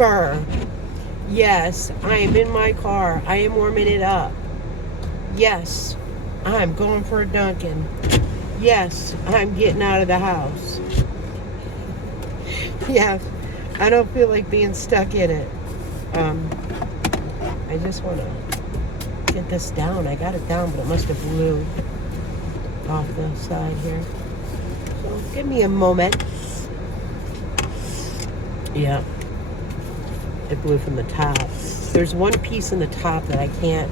Burr. Yes, I am in my car. I am warming it up. Yes, I'm going for a Dunkin. Yes, I'm getting out of the house. Yes, I don't feel like being stuck in it. I just want to get this down. I got it down, but it must have blew off the side here. So give me a moment. Yeah, it blew from the top. There's one piece in the top that I can't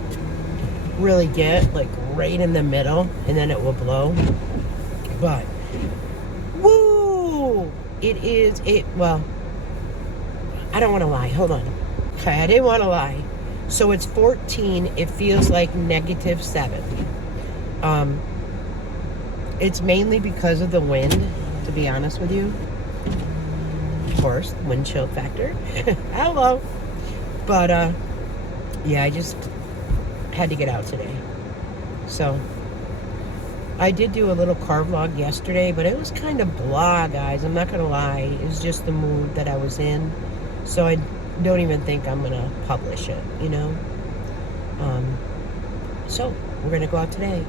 really get, like right in the middle, and then it will blow. But woo, well, I don't want to lie. Hold on. Okay, I didn't want to lie. So it's 14. It feels like -7. It's mainly because of the wind, to be honest with you. Of course, wind chill factor. Hello. But yeah, I just had to get out today. So I did do a little car vlog yesterday, but it was kind of blah, guys. I'm not gonna lie. It was just the mood that I was in. So I don't even think I'm gonna publish it, you know. So we're gonna go out today.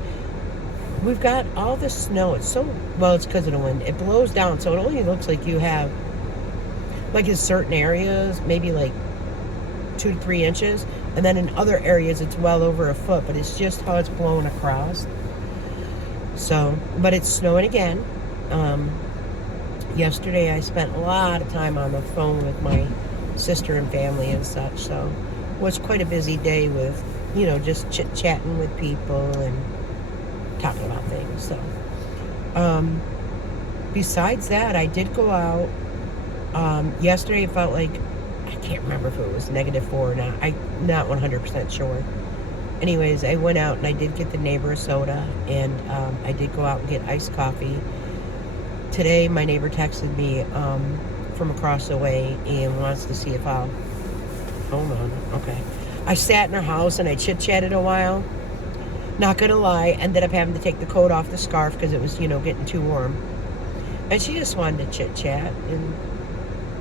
We've got all the snow. It's because of the wind. It blows down, so it only looks like you have, like in certain areas, maybe like 2 to 3 inches, and then in other areas it's well over a foot. But it's just how it's blowing across. So, but it's snowing again. Yesterday I spent a lot of time on the phone with my sister and family and such, so it was quite a busy day with, you know, just chit-chatting with people and talking about things. So besides that, I did go out yesterday. It felt like, I can't remember if it was -4 or not. I'm not 100% sure. Anyways, I went out and I did get the neighbor a soda, and I did go out and get iced coffee. Today, my neighbor texted me from across the way and wants to see if I'll... Hold on. Okay. I sat in her house and I chit-chatted a while. Not gonna lie, ended up having to take the coat off the scarf because it was, you know, getting too warm. And she just wanted to chit-chat, and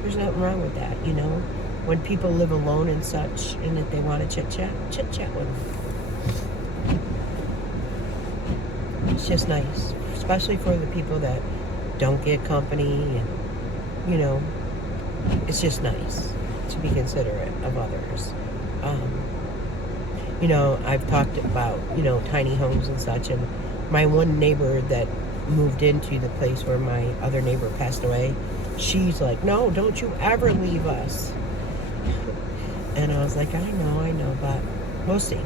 there's nothing wrong with that, you know. When people live alone and such, and if they want to chit-chat with them. It's just nice, especially for the people that don't get company, and, you know, it's just nice to be considerate of others. You know, I've talked about, you know, tiny homes and such, and my one neighbor that moved into the place where my other neighbor passed away, she's like, no, don't you ever leave us. And I was like, I know, but we'll see.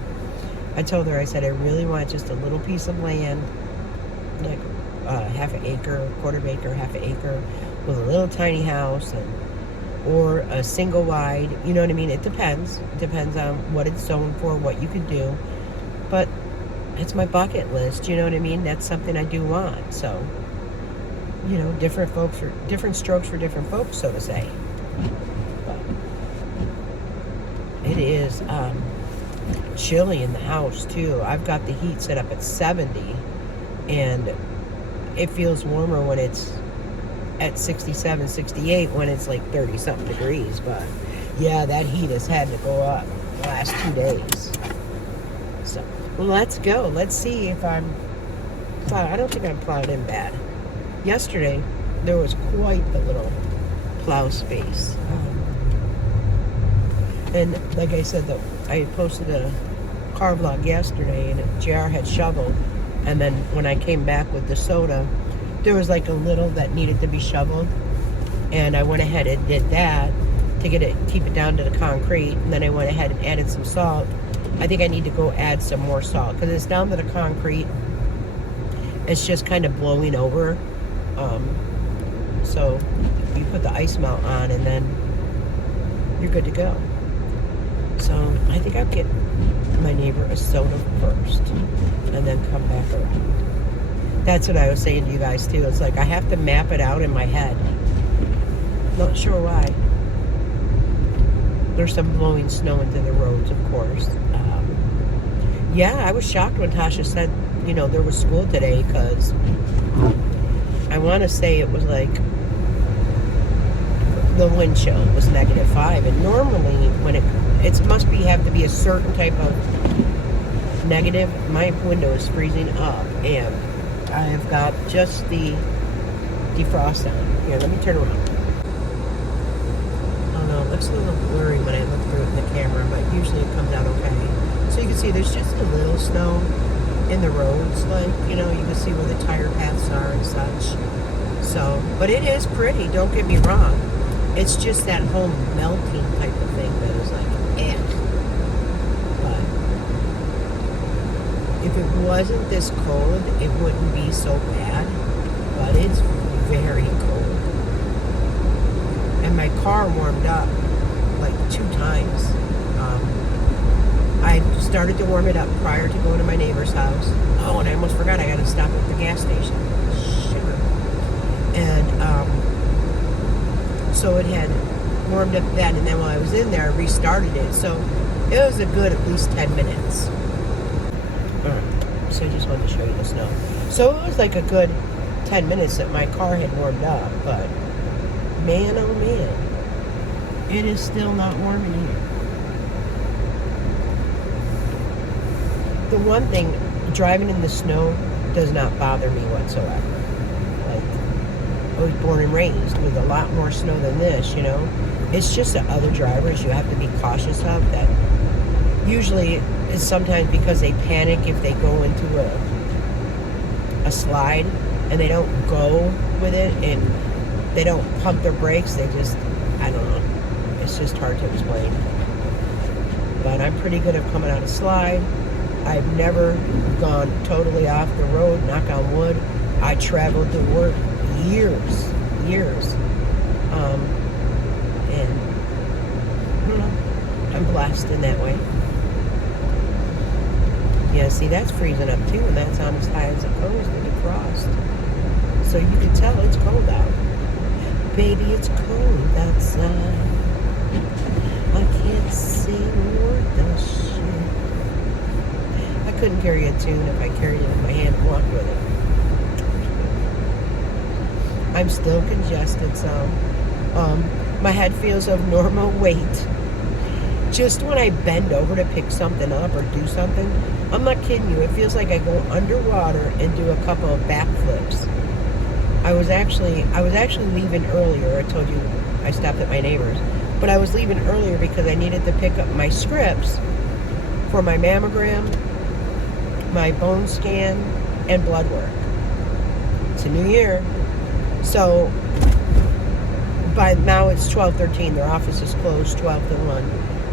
I told her, I said, I really want just a little piece of land, like half an acre, quarter of acre, half an acre, with a little tiny house, or a single wide, you know what I mean? It depends. It depends on what it's zoned for, what you could do. But it's my bucket list, you know what I mean? That's something I do want. So, you know, different strokes for different folks, so to say. But it is chilly in the house too. I've got the heat set up at 70, and it feels warmer when it's at 67, 68, when it's like 30 something degrees. But yeah, that heat has had to go up the last 2 days. So let's go. Let's see if I don't think I'm plowed in bad. Yesterday there was quite the little plow space. And like I said, I posted a car vlog yesterday, and JR had shoveled, and then when I came back with the soda, there was like a little that needed to be shoveled, and I went ahead and did that to keep it down to the concrete, and then I went ahead and added some salt. I think I need to go add some more salt because it's down to the concrete. It's just kind of blowing over. So you put the ice melt on, and then you're good to go. So I think I'll get my neighbor a soda first, and then come back around. That's what I was saying to you guys too. It's like I have to map it out in my head. Not sure why. There's some blowing snow into the roads, of course. Yeah, I was shocked when Tasha said, you know, there was school today, because I want to say it was like the wind chill was -5, and normally when it must be have to be a certain type of negative. My window is freezing up, and I've got just the defrost on. Here, let me turn around. I don't know, it looks a little blurry when I look through it in the camera, but usually it comes out okay. So you can see there's just a little snow in the roads, like, you know, you can see where the tire paths are and such. So, but it is pretty, don't get me wrong. It's just that whole melting type of thing that is like, eh. But if it wasn't this cold, it wouldn't be so bad. But it's very cold. And my car warmed up like 2 times. I started to warm it up prior to going to my neighbor's house. Oh, and I almost forgot, I got to stop at the gas station. Sugar. And so it had warmed up then, and then while I was in there, I restarted it. So it was a good at least 10 minutes. Alright, so I just wanted to show you the snow. So it was like a good 10 minutes that my car had warmed up, but man, oh man, it is still not warm in here. The one thing, driving in the snow does not bother me whatsoever. Like, I was born and raised with a lot more snow than this, you know. It's just the other drivers you have to be cautious of. That usually is sometimes because they panic if they go into a slide and they don't go with it and they don't pump their brakes. They just, I don't know. It's just hard to explain. But I'm pretty good at coming out of slide. I've never gone totally off the road, knock on wood. I traveled to work years. And I don't know, I'm blessed in that way. Yeah, see, that's freezing up too, and that's on as high as it goes with the frost. So you can tell it's cold out. Baby, it's cold outside. I can't sing worth a shit. I couldn't carry a tune if I carried it in my hand and walked with it. I'm still congested, so my head feels of normal weight. Just when I bend over to pick something up or do something, I'm not kidding you, it feels like I go underwater and do a couple of backflips. I was actually leaving earlier. I told you I stopped at my neighbor's, but I was leaving earlier because I needed to pick up my scripts for my mammogram, my bone scan, and blood work. It's a new year. So by now it's 12:13. Their office is closed 12 to 1.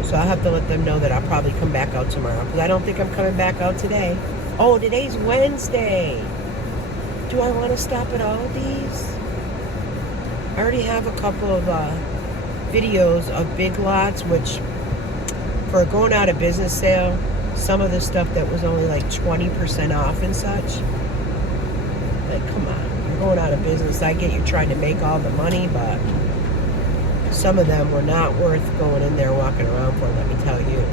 So I'll have to let them know that I'll probably come back out tomorrow, because I don't think I'm coming back out today. Oh, today's Wednesday. Do I want to stop at Aldi's? I already have a couple of videos of Big Lots, which for going out of business sale, some of the stuff that was only like 20% off and such. Like, come on, you're going out of business. I get you trying to make all the money, but some of them were not worth going in there walking around for, let me tell you.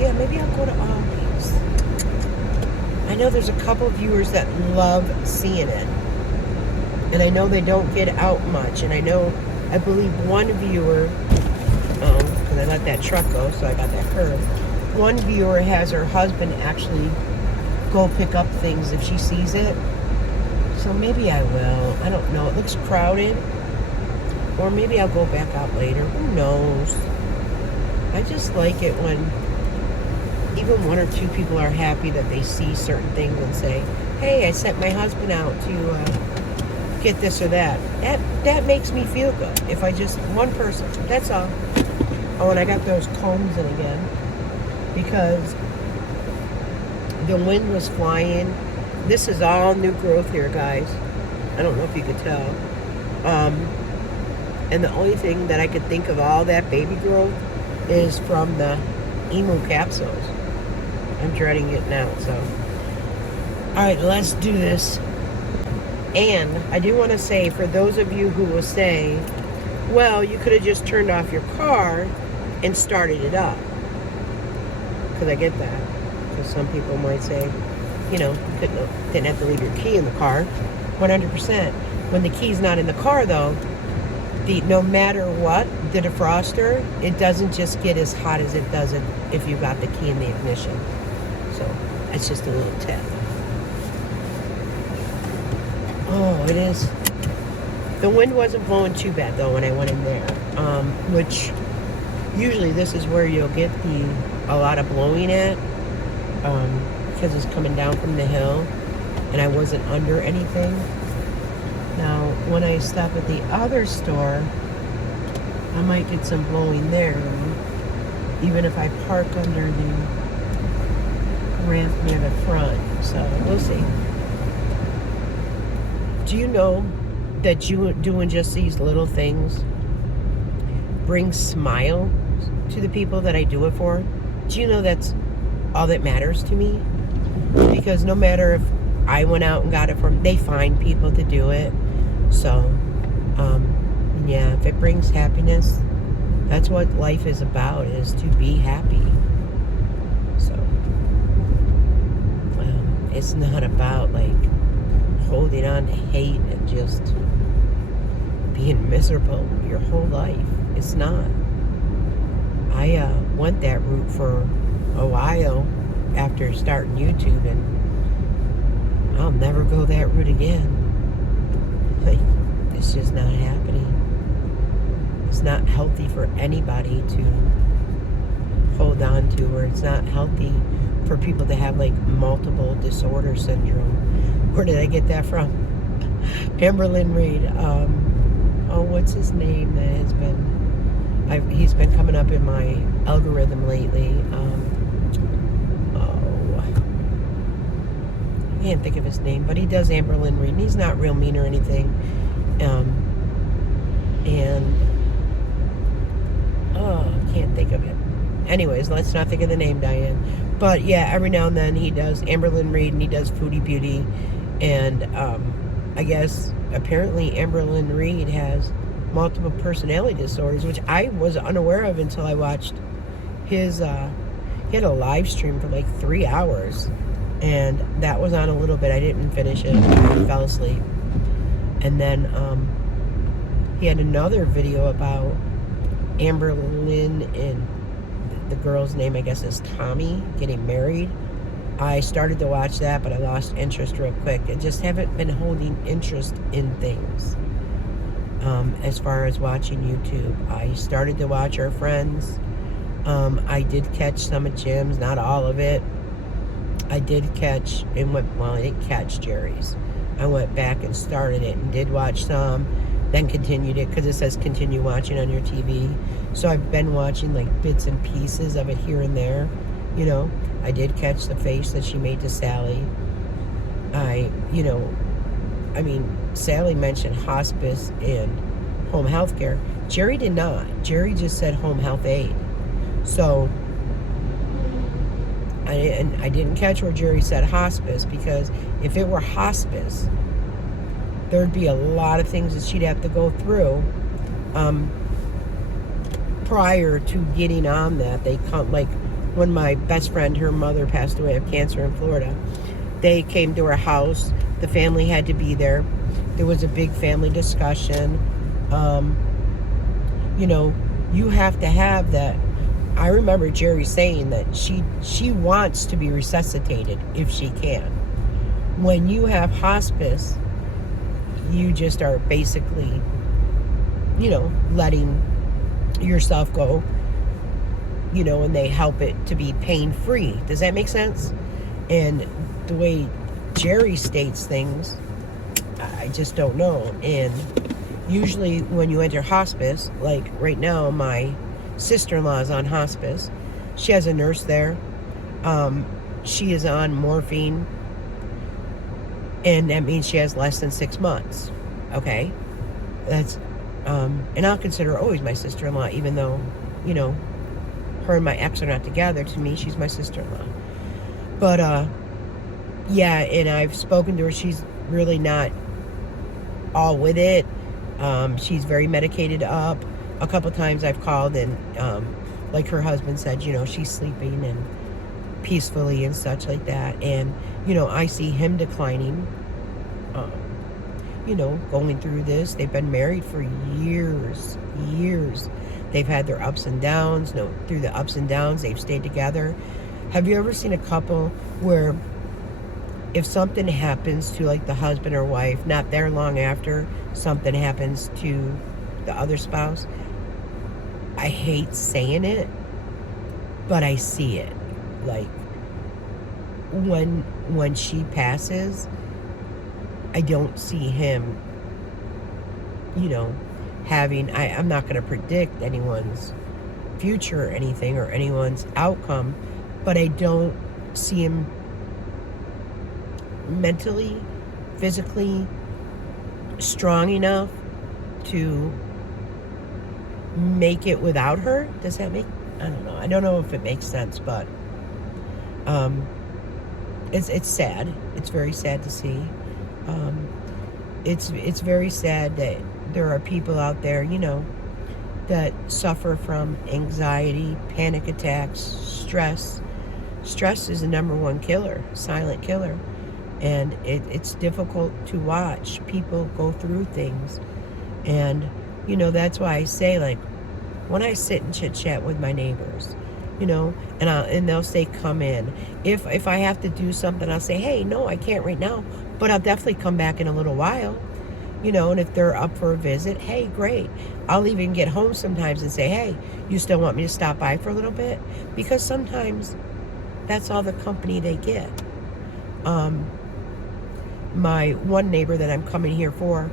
Yeah, maybe I'll go to Aldi's. I know there's a couple viewers that love seeing it. And I know they don't get out much. And I believe one viewer, because I let that truck go, so I got that curve. One viewer has her husband actually go pick up things if she sees it. So maybe I will. I don't know. It looks crowded. Or maybe I'll go back out later. Who knows? I just like it when even 1 or 2 people are happy that they see certain things and say, hey, I sent my husband out to get this or that. That makes me feel good. If I just, one person, that's all. Oh, and I got those combs in again because the wind was flying. This is all new growth here, guys. I don't know if you could tell. And the only thing that I could think of all that baby growth is from the emu capsules. I'm dreading getting out, so. All right, let's do this. And I do want to say, for those of you who will say, well, you could have just turned off your car and started it up. Because I get that. Because some people might say, you know, you didn't have to leave your key in the car. 100%. When the key's not in the car, though, no matter what, the defroster, it doesn't just get as hot as it does if you got the key in the ignition. So that's just a little tip. Oh, it is. The wind wasn't blowing too bad though when I went in there, which usually this is where you'll get a lot of blowing at, because it's coming down from the hill, and I wasn't under anything. Now, when I stop at the other store, I might get some blowing there, even if I park under the ramp near the front. So we'll see. Do you know that you doing just these little things brings smile to the people that I do it for? Do you know that's all that matters to me? Because no matter if I went out and got it from, they find people to do it. So, yeah, if it brings happiness, that's what life is about, is to be happy. So, it's not about, like, holding on to hate and just being miserable your whole life. It's not. I went that route for a while after starting YouTube, and I'll never go that route again. Like, it's just not happening. It's not healthy for anybody to hold on to, or it's not healthy for people to have like multiple disorder syndrome. Where did I get that from? Amberlyn Reed. What's his name that has been, he's been coming up in my algorithm lately. I can't think of his name, but he does Amberlyn Reed, and he's not real mean or anything. I can't think of it. Anyways, let's not think of the name, Diane. But yeah, every now and then he does Amberlyn Reed, and he does Foodie Beauty, and I guess apparently Amberlyn Reed has multiple personality disorders, which I was unaware of until I watched his. He had a live stream for like 3 hours, and that was on a little bit. I didn't finish it. I fell asleep. And then he had another video about Amberlyn and the girl's name, I guess, is Tommy, getting married. I started to watch that, but I lost interest real quick. I just haven't been holding interest in things. As far as watching YouTube, I started to watch Our Friends. I did catch some of Jim's, not all of it. I did catch, I didn't catch Jerry's. I went back and started it and did watch some, then continued it, because it says continue watching on your TV. So I've been watching like bits and pieces of it here and there. You know, I did catch the face that she made to Sally. Sally mentioned hospice and home health care. Jerry did not. Jerry just said home health aid. So I didn't catch where Jerry said hospice, because if it were hospice, there'd be a lot of things that she'd have to go through prior to getting on that. They come, like when my best friend, her mother passed away of cancer in Florida, they came to her house. The family had to be there. There was a big family discussion. You have to have that. I remember Jerry saying that she wants to be resuscitated if she can. When you have hospice, you just are basically, letting yourself go, and they help it to be pain-free. Does that make sense? And the way Jerry states things, I just don't know. And usually when you enter hospice, like right now, my sister-in-law is on hospice. She has a nurse there. She is on morphine, and that means she has less than 6 months. Okay, that's and I'll consider her always my sister-in-law, even though her and my ex are not together. To me, she's my sister-in-law. But yeah, and I've spoken to her. She's really not all with it. She's very medicated up. A couple times I've called, and like her husband said, she's sleeping and peacefully and such like that. And I see him declining. going through this. They've been married for years, years. They've had their ups and downs. No, through the ups and downs, they've stayed together. Have you ever seen a couple where if something happens to like the husband or wife, not there long after, something happens to the other spouse? I hate saying it, but I see it. Like when she passes, I don't see him, having, I'm not going to predict anyone's future or anything or anyone's outcome, but I don't see him mentally, physically strong enough to make it without her. Does that make, I don't know. I don't know if it makes sense, but it's sad. It's very sad to see. It's very sad that there are people out there, that suffer from anxiety, panic attacks, stress. Stress is the number one killer, silent killer. And it's difficult to watch people go through things. And, that's why I say, like, when I sit and chit-chat with my neighbors, and they'll say, come in. If I have to do something, I'll say, hey, no, I can't right now, but I'll definitely come back in a little while. And if they're up for a visit, hey, great. I'll even get home sometimes and say, hey, you still want me to stop by for a little bit? Because sometimes that's all the company they get. My one neighbor that I'm coming here for,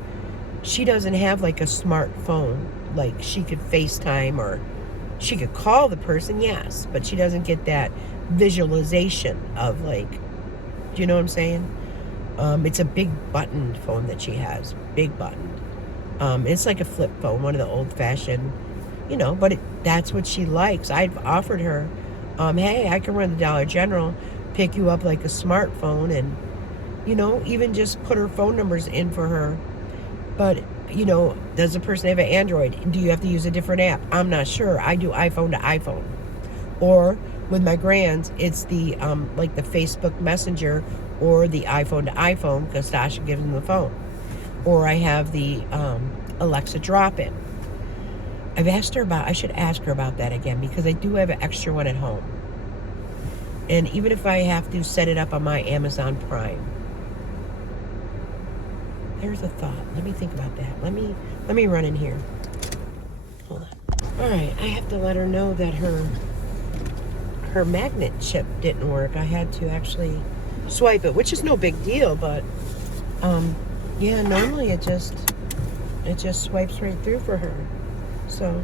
she doesn't have like a smartphone. Like she could FaceTime or she could call the person, yes, but she doesn't get that visualization of like, do you know what I'm saying? It's a big buttoned phone that she has, big buttoned. It's like a flip phone, one of the old fashioned, but that's what she likes. I've offered her, hey, I can run the Dollar General, pick you up like a smartphone and, even just put her phone numbers in for her. But, does the person have an Android? Do you have to use a different app? I'm not sure. I do iPhone to iPhone. Or with my grands, it's the, like the Facebook Messenger or the iPhone to iPhone because Tasha gives them the phone. Or I have the Alexa drop-in. I've asked her about, I should ask her about that again because I do have an extra one at home. And even if I have to set it up on my Amazon Prime, there's a thought. Let me think about that. Let me run in here. Hold on. All right, I have to let her know that her magnet chip didn't work. I had to actually swipe it, which is no big deal, but yeah, normally it just swipes right through for her. So,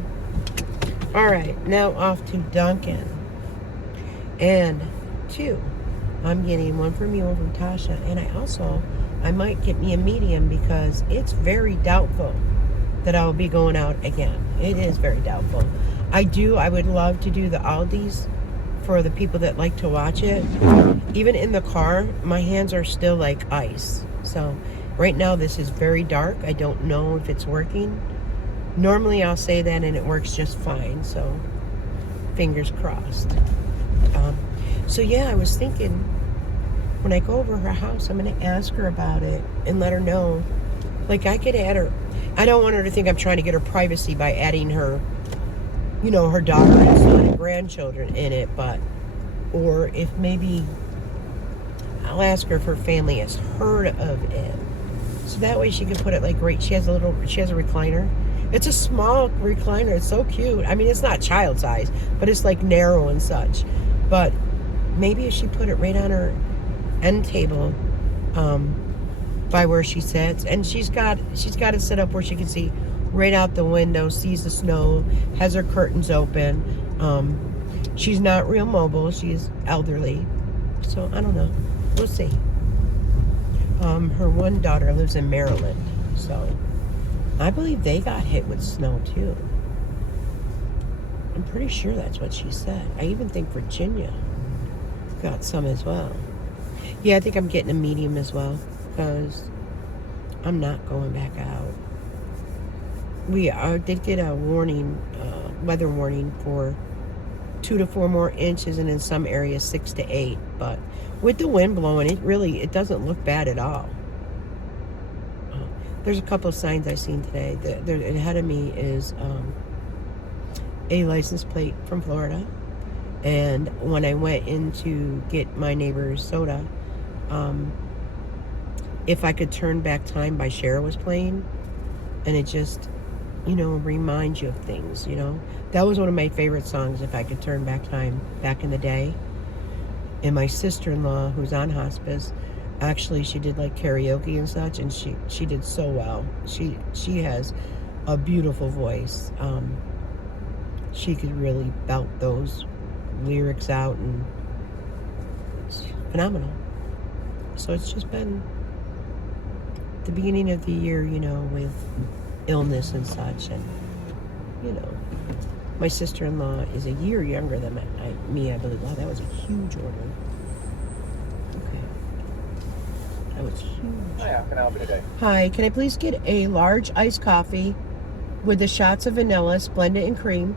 all right, now off to Dunkin. And 2, I'm getting one from you, one from Tasha, and I might get me a medium because it's very doubtful that I'll be going out again. It is very doubtful. I would love to do the Aldi's for the people that like to watch it. Even in the car, my hands are still like ice. So right now this is very dark. I don't know if it's working. Normally I'll say that and it works just fine. So fingers crossed. So yeah, I was thinking when I go over her house, I'm going to ask her about it and let her know. Like I could add her. I don't want her to think I'm trying to get her privacy by adding her, her daughter and son and grandchildren in it, or if maybe I'll ask her if her family has heard of it. So that way she can put it like right, she has a recliner. It's a small recliner. It's so cute. I mean, it's not child size, but it's like narrow and such. But maybe if she put it right on her end table, by where she sits, and she's got it set up where she can see right out the window, sees the snow, has her curtains open. She's not real mobile. She's elderly, so I don't know. We'll see. Her one daughter lives in Maryland, so I believe they got hit with snow too. I'm pretty sure that's what she said. I even think Virginia got some as well. Yeah, I think I'm getting a medium as well because I'm not going back out. We did get a warning, weather warning for 2 to 4 more inches, and in some areas 6 to 8. But with the wind blowing, it doesn't look bad at all. There's a couple of signs I've seen today. Ahead of me is a license plate from Florida. And when I went in to get my neighbor's soda, If I Could Turn Back Time by Cher was playing. And it just, reminds you of things, That was one of my favorite songs, If I Could Turn Back Time, back in the day. And my sister-in-law, who's on hospice, actually, she did like karaoke and such, and she did so well. She has a beautiful voice. She could really belt those lyrics out, and it's phenomenal. So it's just been the beginning of the year, with illness and such, and my sister-in-law is a year younger than me, I believe. Wow, that was a huge order. Okay. That was huge. Hi, how can I help you today? Hi, can I please get a large iced coffee with the shots of vanilla, blend it in cream,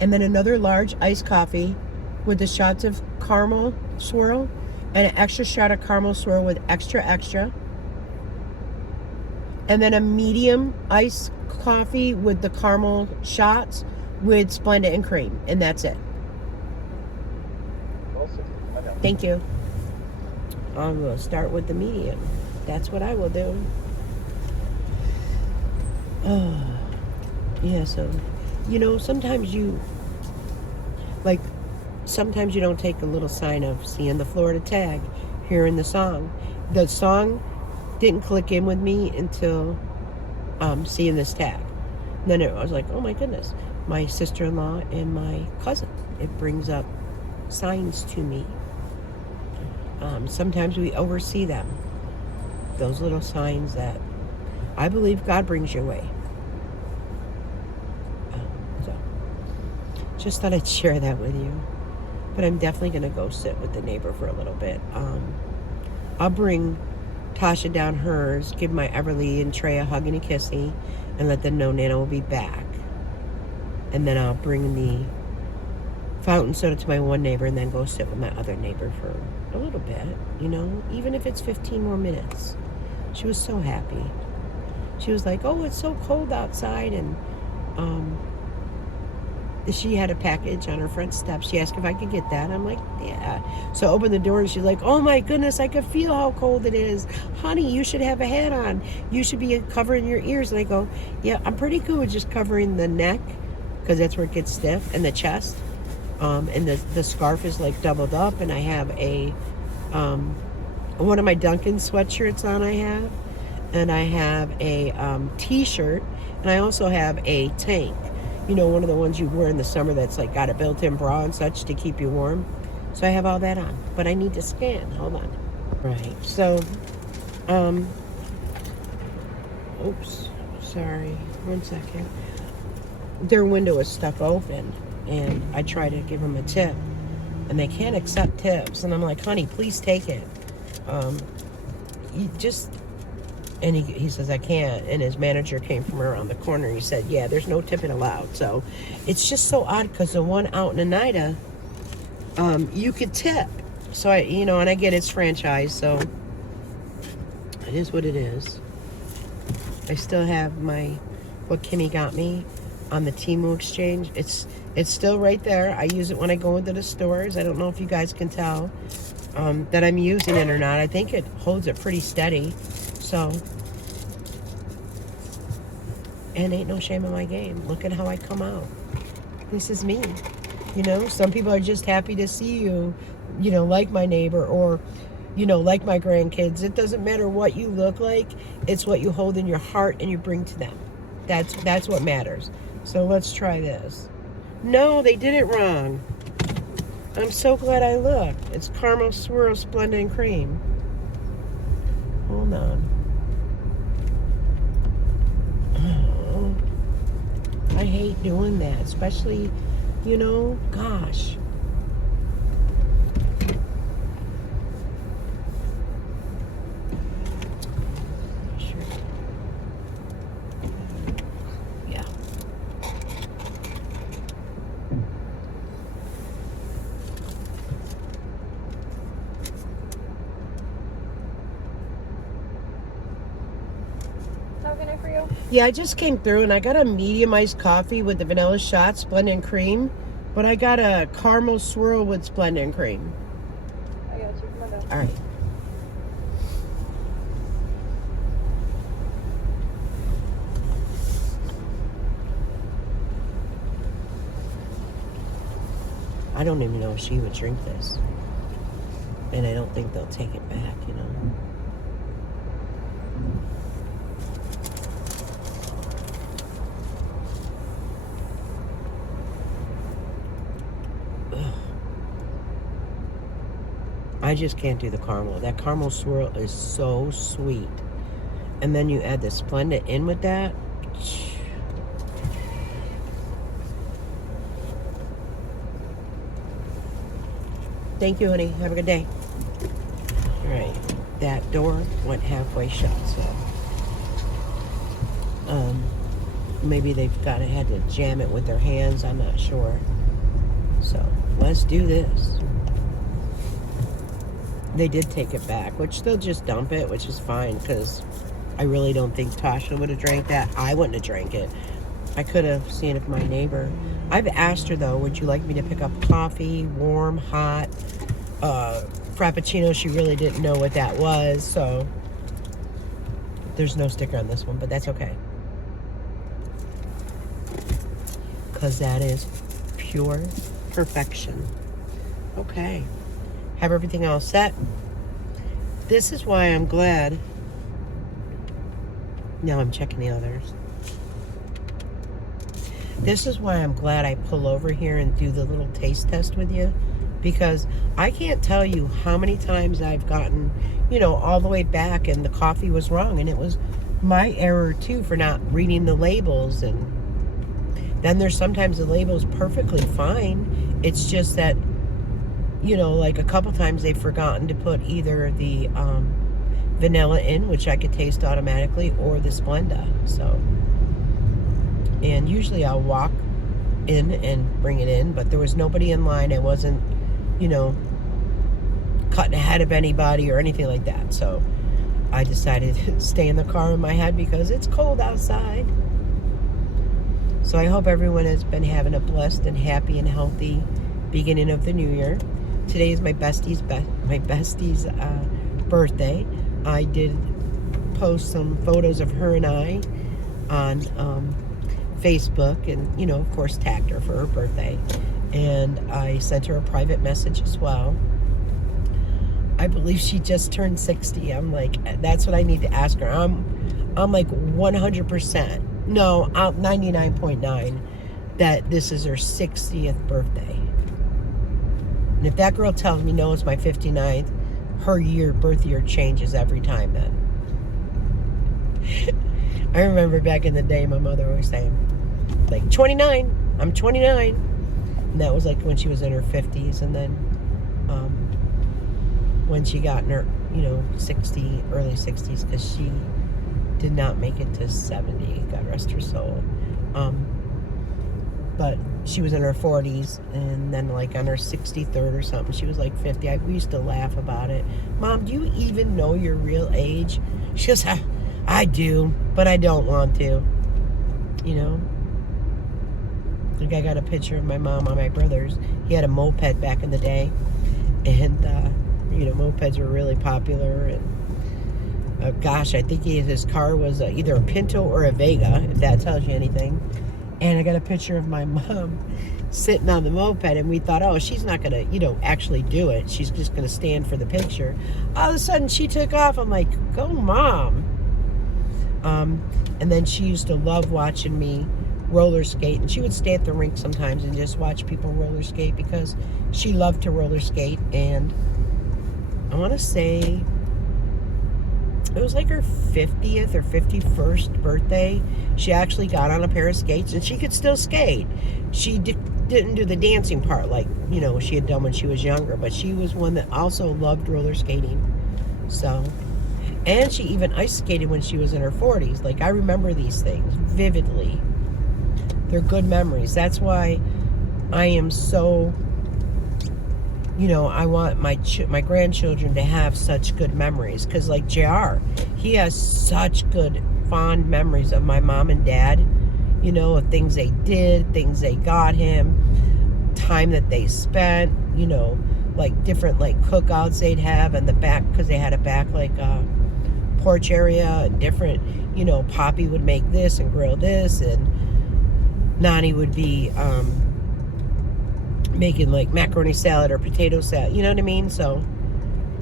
and then another large iced coffee with the shots of caramel swirl, and an extra shot of caramel swirl with extra, and then a medium iced coffee with the caramel shots with Splenda and cream, and that's it. Thank you. I will start with the medium. That's what I will do. Oh, yeah. So, sometimes sometimes you don't take a little sign of seeing the Florida tag, hearing the song. The song didn't click in with me until seeing this tag. And then I was like, oh my goodness, my sister-in-law and my cousin. It brings up signs to me. Sometimes we oversee them. Those little signs that I believe God brings your way. So, just thought I'd share that with you. But I'm definitely going to go sit with the neighbor for a little bit. I'll bring Tasha down hers, give my Everly and Trey a hug and a kissy, and let them know Nana will be back. And then I'll bring the fountain soda to my one neighbor and then go sit with my other neighbor for a little bit, even if it's 15 more minutes. She was so happy. She was like, oh, it's so cold outside, and she had a package on her front steps. She asked if I could get that. I'm like, yeah. So I opened the door and she's like, oh my goodness, I could feel how cold it is. Honey, you should have a hat on. You should be covering your ears. And I go, yeah, I'm pretty good with just covering the neck, because that's where it gets stiff, and the chest. And the scarf is like doubled up, and I have one of my Dunkin sweatshirts on and I have a t-shirt, and I also have a tank. One of the ones you wear in the summer that's like got a built-in bra and such to keep you warm. So I have all that on, but I need to scan. Hold on. Right. So, oops, sorry. 1 second. Their window is stuck open, and I try to give them a tip, and they can't accept tips. And I'm like, honey, please take it. And he says, I can't. And his manager came from around the corner. He said, yeah, there's no tipping allowed. So it's just so odd, because the one out in Oneida, you could tip. So and I get it's franchise, so it is what it is. I still have what Kimmy got me on the Temu exchange. It's still right there. I use it when I go into the stores. I don't know if you guys can tell that I'm using it or not. I think it holds it pretty steady. So, and ain't no shame in my game. Look at how I come out. This is me. Some people are just happy to see you, like my neighbor, or, like my grandkids. It doesn't matter what you look like. It's what you hold in your heart and you bring to them. That's what matters. So let's try this. No, they did it wrong. I'm so glad I looked. It's caramel swirl, Splenda and cream. Hold on. Oh, I hate doing that, especially, gosh. Yeah. Yeah, I just came through and I got a medium iced coffee with the vanilla shot, Splenda cream. But I got a caramel swirl with Splenda cream. I got you. Come on down. All right. I don't even know if she would drink this. And I don't think they'll take it back, you know. Ugh. I just can't do the caramel. That caramel swirl is so sweet. And then you add the Splenda in with that. Thank you, honey. Have a good day. All right. That door went halfway shut, so maybe they've had to jam it with their hands. I'm not sure. So let's do this. They did take it back, which they'll just dump it, which is fine because I really don't think Tasha would have drank that. I wouldn't have drank it. I could have seen if my neighbor. I've asked her though, would you like me to pick up coffee, warm, hot, frappuccino? She really didn't know what that was, so there's no sticker on this one, but that's okay. Because that is pure perfection. Okay. Have everything all set. This is why I'm glad. Now I'm checking the others. This is why I'm glad I pull over here and do the little taste test with you, because I can't tell you how many times I've gotten, all the way back and the coffee was wrong, and it was my error too for not reading the labels. And then there's sometimes the label's perfectly fine. It's just that, like a couple times they've forgotten to put either the vanilla in, which I could taste automatically, or the Splenda. So. And usually I'll walk in and bring it in, but there was nobody in line. I wasn't, cutting ahead of anybody or anything like that. So I decided to stay in the car in my head because it's cold outside. So I hope everyone has been having a blessed and happy and healthy beginning of the new year. Today is my bestie's birthday. I did post some photos of her and I on Facebook, and of course tagged her for her birthday, and I sent her a private message as well. I believe she just turned 60. I'm like, that's what I need to ask her. I'm like 100%, no, 99.9 that this is her 60th birthday. And if that girl tells me no, it's my 59th, her birth year changes every time then. I remember back in the day, my mother always saying, like, 29, I'm 29. And that was like when she was in her 50s. And then when she got in her, 60, early 60s, because she did not make it to 70, God rest her soul. But she was in her 40s, and then like on her 63rd or something, she was like 50. We used to laugh about it. Mom, do you even know your real age? She goes, I do, but I don't want to, Like I got a picture of my mom on my brother's. He had a moped back in the day, and, mopeds were really popular, and gosh, I think his car was either a Pinto or a Vega, if that tells you anything. And I got a picture of my mom sitting on the moped, and we thought, oh, she's not going to, actually do it. She's just going to stand for the picture. All of a sudden, she took off. I'm like, go, Mom. And then she used to love watching me roller skate, and she would stay at the rink sometimes and just watch people roller skate because she loved to roller skate. And I want to say it was like her 50th or 51st birthday. She actually got on a pair of skates, and she could still skate. She didn't do the dancing part like, she had done when she was younger, but she was one that also loved roller skating. So, and she even ice skated when she was in her 40s. Like, I remember these things vividly. They're good memories. That's why I am so, I want my grandchildren to have such good memories. Because like JR, he has such good fond memories of my mom and dad, you know, of things they did, things they got him, time that they spent, you know, like different like cookouts they'd have in the back, because they had a back like porch area, and different, you know, Poppy would make this and grill this, and Nani would be making like macaroni salad or potato salad, you know what I mean? So,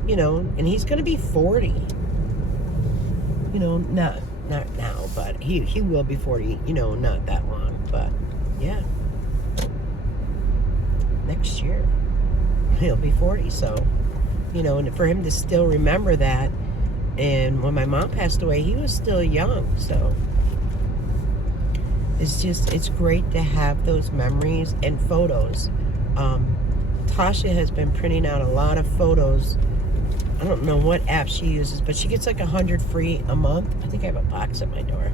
you know, and he's gonna be 40, you know, not now, but he will be 40, you know, not that long, but yeah, next year he'll be 40. So, you know, and for him to still remember that, and when my mom passed away, he was still young. So it's great to have those memories and photos. Tasha has been printing out a lot of photos. I don't know what app she uses, but she gets like 100 free a month. I think I have a box at my door.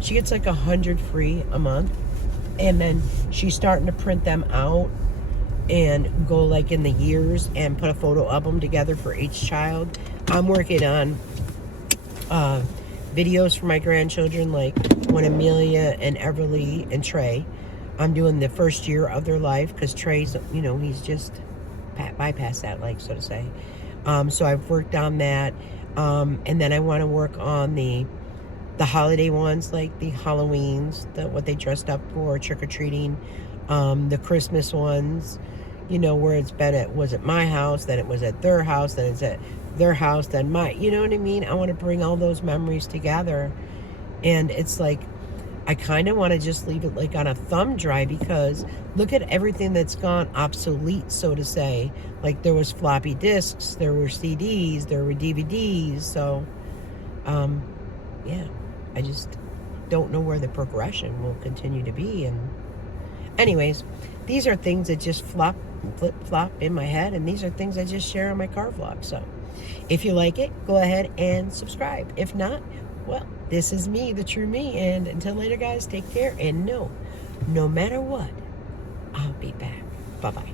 She gets like 100 free a month, and then she's starting to print them out and go like in the years and put a photo album together for each child. I'm working on videos for my grandchildren, like when Amelia and Everly and Trey, I'm doing the first year of their life, because Trey's, you know, he's just bypassed that, like, so to say. So I've worked on that, and then I want to work on the holiday ones, like the Halloweens, what they dressed up for, trick-or-treating, the Christmas ones, you know, where it's been at, was at my house, then it was at their house, then it's at their house, then my, you know what I mean? I want to bring all those memories together, and it's like, I kind of want to just leave it like on a thumb drive, because look at everything that's gone obsolete, so to say. Like there was floppy disks, there were CDs, there were DVDs. So, yeah, I just don't know where the progression will continue to be. And anyways, these are things that just flip-flop in my head, and these are things I just share on my car vlog. So if you like it, go ahead and subscribe. If not, well, this is me, the true me, and until later, guys, take care, and no matter what, I'll be back. Bye-bye.